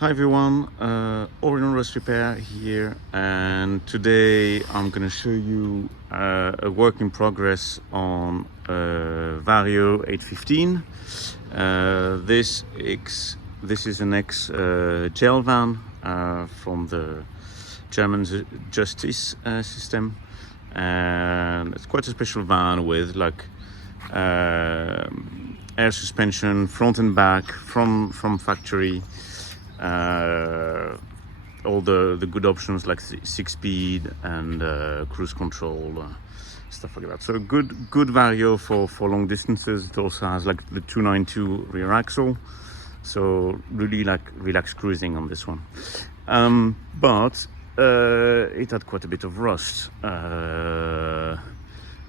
Hi everyone, Orion Rust Repair here, and today I'm gonna show you a work in progress on Vario 815. This is an ex jail van from the German justice system, and it's quite a special van with like air suspension front and back from factory. All the good options like 6-speed and cruise control, stuff like that. So good Vario for long distances. It also has like the 292 rear axle, so really like relaxed cruising on this one. But it had quite a bit of rust,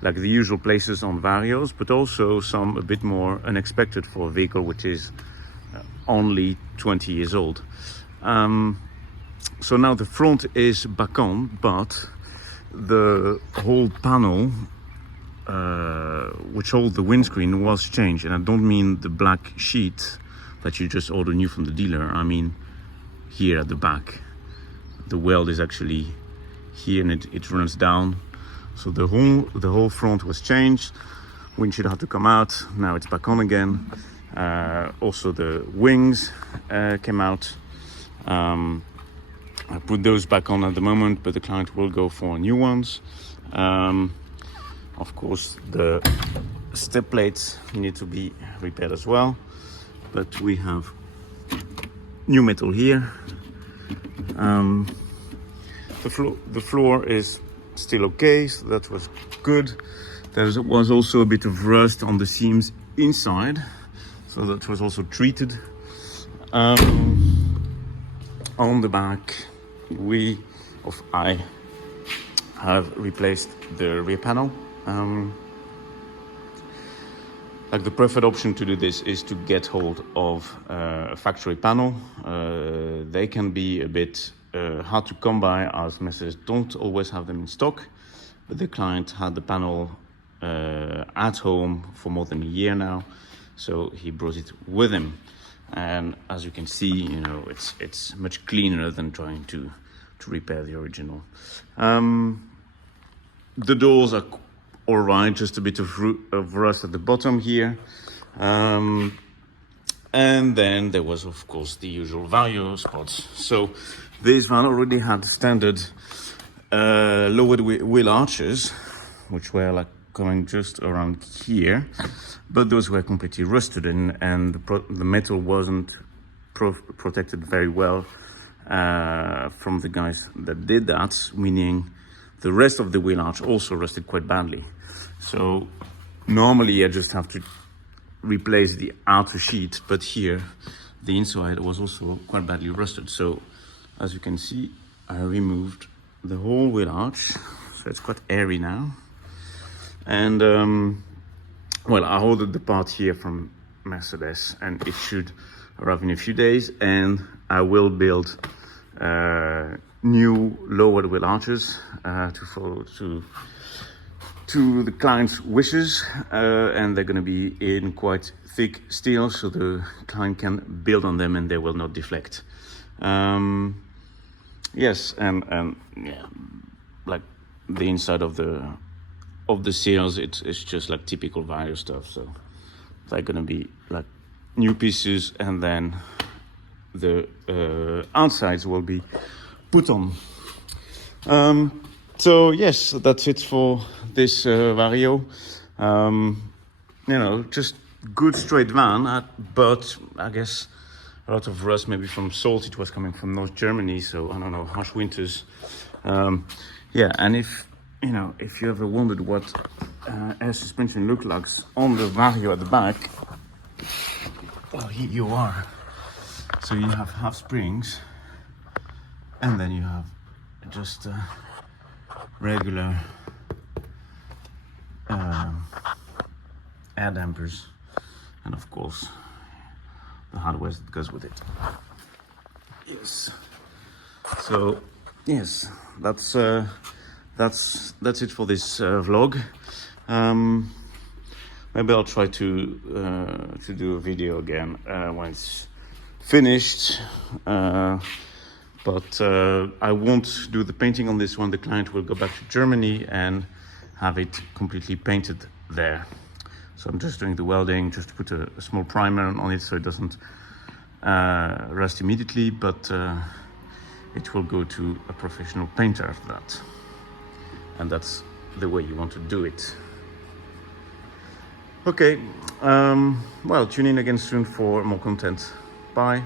like the usual places on Varios, but also some a bit more unexpected for a vehicle which is only 20 years old. So now the front is back on, but the whole panel which holds the windscreen was changed. And I don't mean the black sheet that you just order new from the dealer. I mean here at the back. The weld is actually here and it runs down. So the whole front was changed. Windshield had to come out. Now it's back on again. Also the wings came out. I put those back on at the moment, but the client will go for new ones. Of course, the step plates need to be repaired as well, but we have new metal here. The floor is still okay, so that was good. There was also a bit of rust on the seams inside, so that was also treated. On the back, I have replaced the rear panel. Like the preferred option to do this is to get hold of a factory panel. They can be a bit hard to come by, as messers don't always have them in stock, but the client had the panel at home for more than a year now, so he brought it with him. And as you can see, you know, it's much cleaner than trying to repair the original. The doors are all right, just a bit of rust at the bottom here. And then there was, of course, the usual Vario spots. So this van already had standard lowered wheel arches, which were like coming just around here, but those were completely rusted and the metal wasn't protected very well from the guys that did that, meaning the rest of the wheel arch also rusted quite badly. So normally I just have to replace the outer sheet, but here the inside was also quite badly rusted. So as you can see, I removed the whole wheel arch, so it's quite airy now. And well, I ordered the part here from Mercedes, and it should arrive in a few days. And I will build new lowered wheel arches to follow to the client's wishes, and they're going to be in quite thick steel, so the client can build on them and they will not deflect. Yes, and yeah, like the inside of the seals, it's just like typical Vario stuff. So they're gonna be like new pieces, and then the outsides will be put on. So yes, that's it for this Vario. You know, just good straight van, but I guess a lot of rust, maybe from salt. It was coming from North Germany, so I don't know, harsh winters. Yeah, and if you ever wondered what air suspension looked like on the Vario at the back, well, here you are. So you have half springs, and then you have just regular air dampers, and of course the hardware that goes with it. Yes. So yes, that's it for this vlog. Maybe I'll try to do a video again when it's finished. But I won't do the painting on this one. The client will go back to Germany and have it completely painted there. So I'm just doing the welding, just to put a small primer on it so it doesn't rust immediately, but it will go to a professional painter after that. And that's the way you want to do it. Okay, well, tune in again soon for more content. Bye.